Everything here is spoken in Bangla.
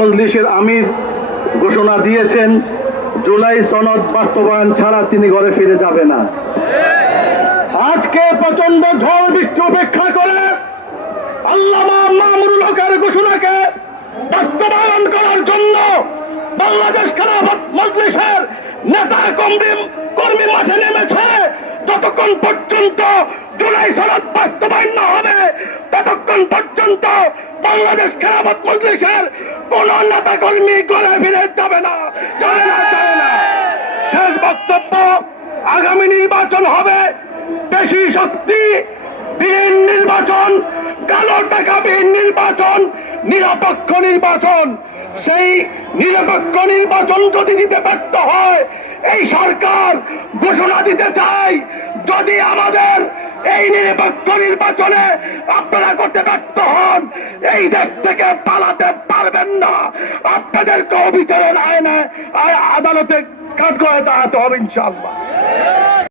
মজলিসের আমির ঘোষণা দিয়েছেন জুলাই সনদ বাস্তবায়ন ছাড়া তিনি ঘরে ফিরে যাবে না। আজকে প্রচন্ড ঝড় বৃষ্টি উপেক্ষা করে আল্লামা মামুনুল হকের ঘোষণাকে বাস্তবায়ন করার জন্য বাংলাদেশ খেলাফত মজলিসের নেতা কর্মী মাঠে নেমেছে। ততক্ষণ পর্যন্ত জুলাই সনদ বাস্তবায়ন না হবে ততক্ষণ পর্যন্ত বাংলাদেশ খেলাফত মজলিসের কোন নেতা কর্মী ঘরে ফিরে যাবে না। শেষ বক্তব্য, আগামী নির্বাচন হবে বেশি শক্তি বিহীন নির্বাচন, কালো টাকা বিহীন নির্বাচন, নিরপেক্ষ নির্বাচন। সেই নিরপেক্ষ নির্বাচন যদি দিতে ব্যর্থ হয়, এই সরকার ঘোষণা দিতে চাই, যদি আমাদের এই নিরপেক্ষ নির্বাচনে আপনারা করতে ব্যর্থ হন, এই দেশ থেকে পালাতে পারবেন না। আপনাদেরকে বিচারের আইনে আদালতে কাঠগড়ায় দাঁড়াতে হবে ইনশাআল্লাহ।